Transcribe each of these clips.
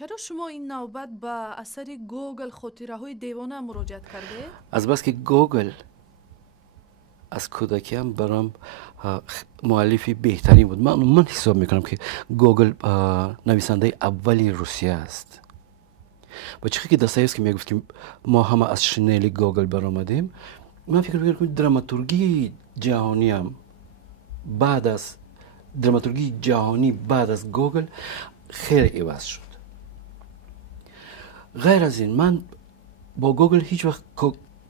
چرا شما این نوبت به اثر گوگل خاطره‌های دیوانه مراجعت کرده؟ از بس که گوگل از کودکیم برام مؤلفی بهترین بود. من حساب میکنم که گوگل نویسنده اولی روسیه است. با چیزی که داستایوفسکی میگفت که ما همه از شنل گوگل برآمدیم، من فکر میکنم که دراماتورگی جهانی هم بعد از گوگل خیلی عوض شد. غیر از این من با گوگل هیچ وقت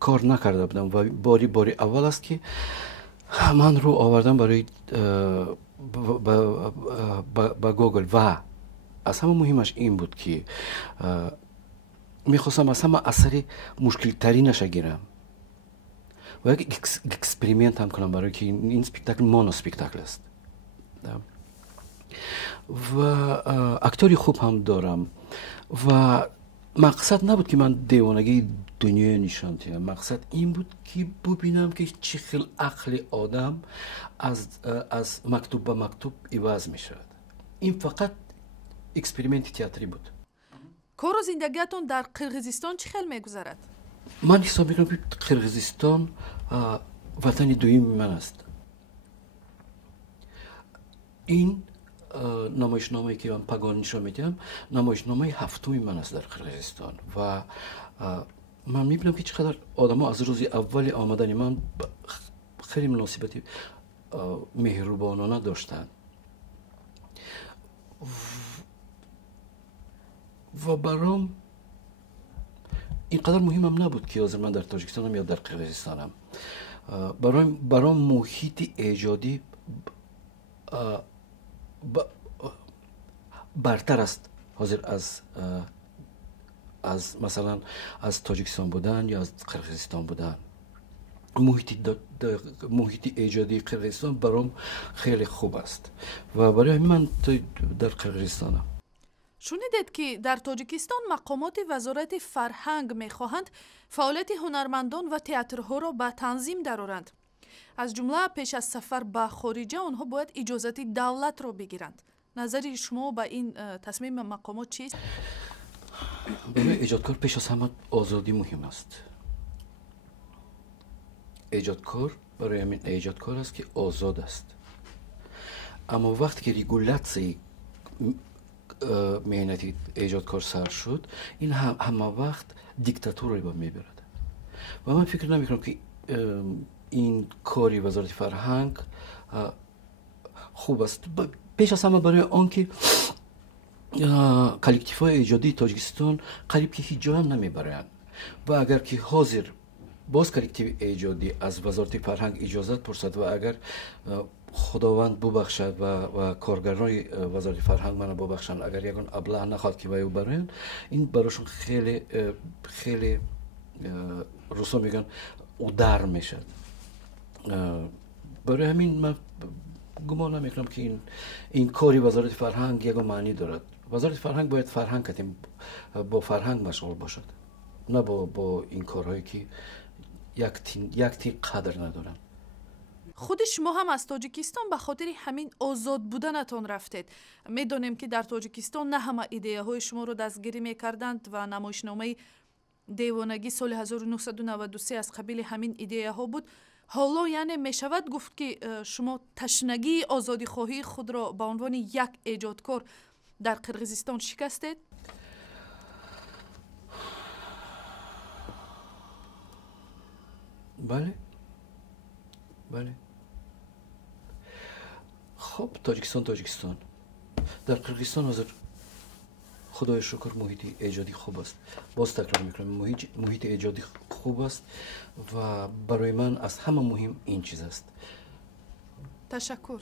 کار نکرده بودم و باری اول است که من رو آوردم برای با گوگل و از همه مهمش این بود که میخواستم از همه اثر مشکل ترینش گیرم و یک اکسپریمنت هم کنم برای که این سپیکتاکل مونو سپیکتاکل است و اکتوری خوب هم دارم و مقصد نبود که من دیوانگی دنیا نشان دهم. مقصد این بود که ببینم که چه خیلی عقل آدم از مکتوب به مکتوب عوض می شود. این فقط اکسپریمنت تئاتری بود. کار و زندگیتون در قرقیزستان چه خیلی میگذرد؟ من حساب میکنم که قرقیزستان وطن دویم من است. این نمایشنامه‌ای که من پگان نشان میدم نمایشنامه هفتم من است در قرقیزستان و من میبینم که چقدر آدم‌ها از روز اول آمدن من خیلی مناسبت مهربانانه داشتن و برام اینقدر مهمم نبود که حاضر من در تاجیکستانم یا در قرقیزستانم. برام محیط ایجادی برتر است حاضر از مثلا از تاجیکستان بودن یا از قرقیزستان بودن. محیط ایجادی قرقیزستان برام خیلی خوب است و برای همین من در قرقیزستانم. شنیدید که در تاجیکستان مقامات وزارت فرهنگ میخواهند فعالیت هنرمندان و تئاترها را به تنظیم درآورند. از جمله پیش از سفر به خارج آنها باید اجازت دولت را بگیرند. نظر شما به این تصمیم مقامات چیست؟ برای ایجادکار پیش از همه آزادی مهم است. ایجادکار برای همین ایجادکار است که آزاد است. اما وقتی که ریگولاسیون مهنتی ایجادکار سر شد، این همه وقت دیکتاتوری با میبرد و من فکر نمیکنم که این کاری وزارت فرهنگ خوب است. پیش از همه برای آنکه کلکتیف‌های ایجادی تاجیکستان قریب که هیچ جا هم نمیبرند و اگر که حاضر باز کلکتیو ایجادی از وزارت فرهنگ اجازت پرسد و اگر خداوند ببخشد و کارگران وزارت فرهنگ منو ببخشند اگر یگان ابله نخواد که وایو برن، این براشون خیلی روسا میگن او در میشد. برای همین من گمان نمیکنم که این کاری وزارت فرهنگ یک معنی دارد. وزارت فرهنگ باید فرهنگ کتیم با فرهنگ مشغول باشد، نه با این کارهایی که یک تی قدر ندارن. خود شما هم از تاجیکستان به خاطر همین آزاد بودنتان رفتید. میدانیم که در تاجیکستان نه همه ایده های شما رو دستگیری میکردند و نمایشنامه دیوانگی سال 1993 از قبیل همین ایده ها بود. حالا یعنی می شود گفت که شما تشنگی آزادی خواهی خود را به عنوان یک ایجادکار در قرقیزستان شکستید؟ بله. خب تاجیکستان در قرقیزستان حاضر خدای شکر محیط ایجادی خوب است. باز تکرار میکنم محیط ایجادی خوب است و برای من از همه مهم این چیز است. تشکر.